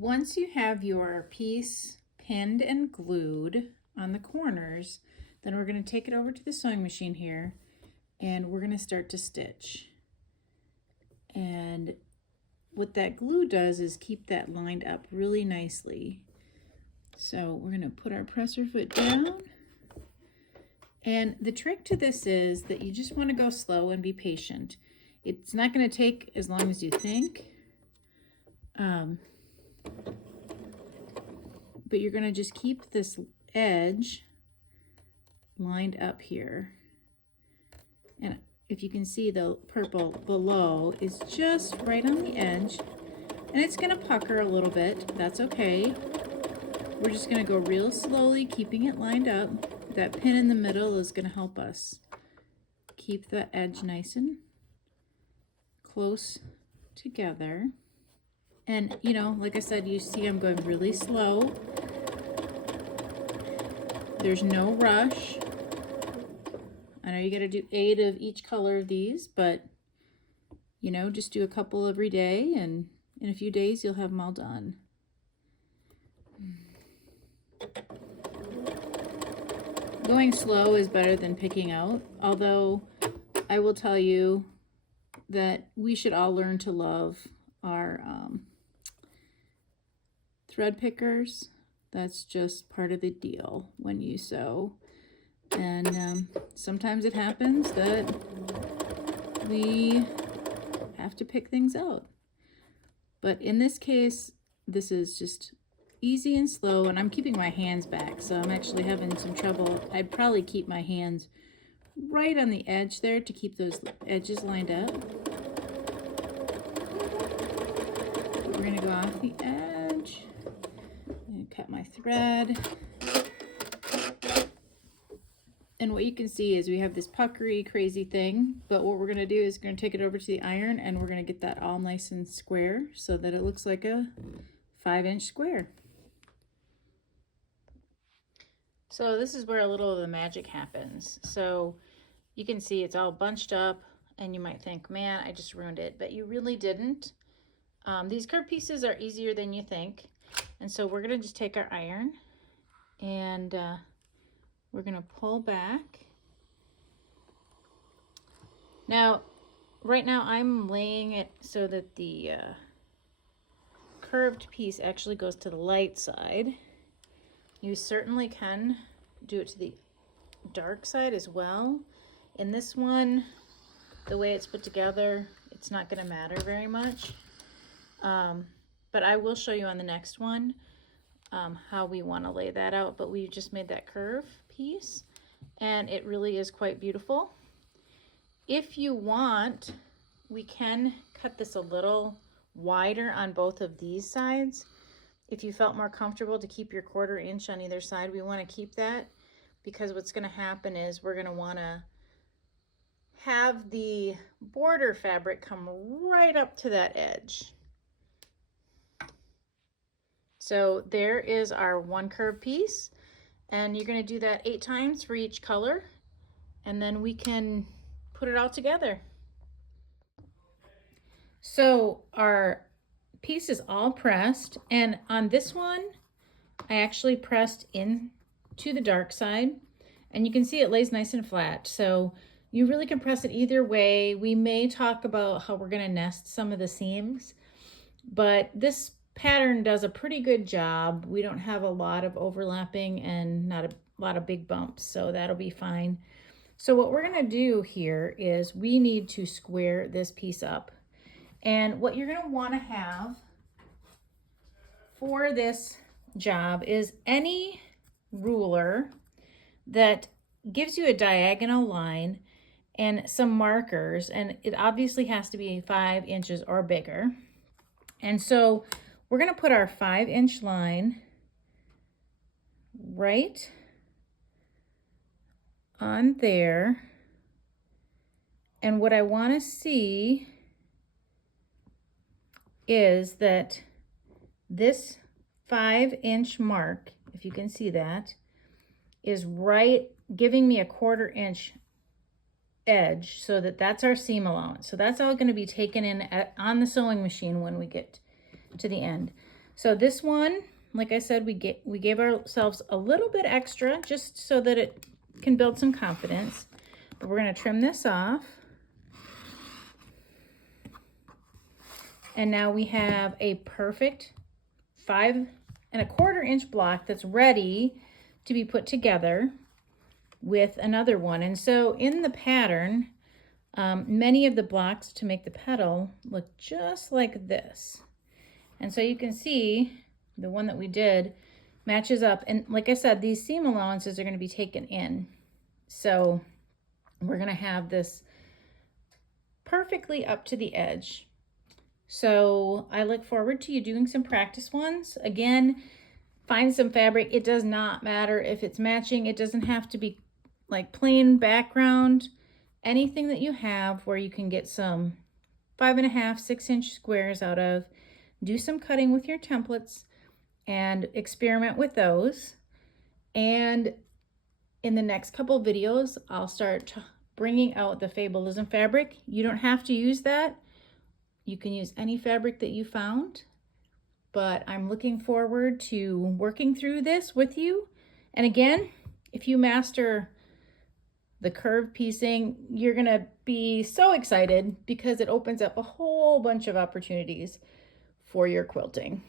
Once you have your piece pinned and glued on the corners, then we're going to take it over to the sewing machine here and we're going to start to stitch. And what that glue does is keep that lined up really nicely. So we're going to put our presser foot down. And the trick to this is that you just want to go slow and be patient. It's not going to take as long as you think. But you're going to just keep this edge lined up here. And if you can see, the purple below is just right on the edge. And it's going to pucker a little bit. That's okay. We're just going to go real slowly, keeping it lined up. That pin in the middle is going to help us keep the edge nice and close together. And, you know, like I said, you see I'm going really slow. There's no rush. I know you got to do 8 of each color of these, but, you know, just do a couple every day, and in a few days you'll have them all done. Going slow is better than picking out, although I will tell you that we should all learn to love our thread pickers. That's just part of the deal when you sew. And sometimes it happens that we have to pick things out. But in this case, this is just easy and slow, and I'm keeping my hands back, so I'm actually having some trouble. I'd probably keep my hands right on the edge there to keep those edges lined up. We're going to go off the edge and cut my thread. And what you can see is we have this puckery, crazy thing, but what we're going to do is we're going to take it over to the iron and we're going to get that all nice and square so that it looks like a 5-inch square. So this is where a little of the magic happens. So you can see it's all bunched up and you might think, man, I just ruined it, but you really didn't. These curved pieces are easier than you think. And so we're going to just take our iron and we're going to pull back. Now, right now I'm laying it so that the curved piece actually goes to the light side. You certainly can do it to the dark side as well. In this one, the way it's put together, it's not going to matter very much. But I will show you on the next one how we want to lay that out. But we just made that curve piece and it really is quite beautiful. If you want, we can cut this a little wider on both of these sides. If you felt more comfortable to keep your 1/4 inch on either side, we want to keep that, because what's going to happen is we're going to want to have the border fabric come right up to that edge. So there is our one curved piece, and you're going to do that 8 times for each color, and then we can put it all together. So our piece is all pressed, and on this one I actually pressed in to the dark side, and you can see it lays nice and flat. So you really can press it either way. We may talk about how we're going to nest some of the seams, but this pattern does a pretty good job. We don't have a lot of overlapping and not a lot of big bumps, so that'll be fine. So what we're going to do here is we need to square this piece up. And what you're going to want to have for this job is any ruler that gives you a diagonal line and some markers, and it obviously has to be 5 inches or bigger. And so we're going to put our 5-inch line right on there. And what I want to see is that this 5-inch mark, if you can see that, is right giving me a 1/4 inch edge, so that's our seam allowance. So that's all going to be taken in on the sewing machine when we get to the end. So this one, like I said, we gave ourselves a little bit extra just so that it can build some confidence. But we're going to trim this off. And now we have a perfect 5¼ inch block that's ready to be put together with another one. And so in the pattern, many of the blocks to make the petal look just like this. And so you can see the one that we did matches up. And like I said, these seam allowances are going to be taken in. So we're going to have this perfectly up to the edge. So I look forward to you doing some practice ones. Again, find some fabric. It does not matter if it's matching. It doesn't have to be like plain background. Anything that you have where you can get some 5½, 6 inch squares out of. Do some cutting with your templates and experiment with those. And in the next couple videos, I'll start bringing out the Fabulism fabric. You don't have to use that. You can use any fabric that you found, but I'm looking forward to working through this with you. And again, if you master the curve piecing, you're gonna be so excited because it opens up a whole bunch of opportunities for your quilting.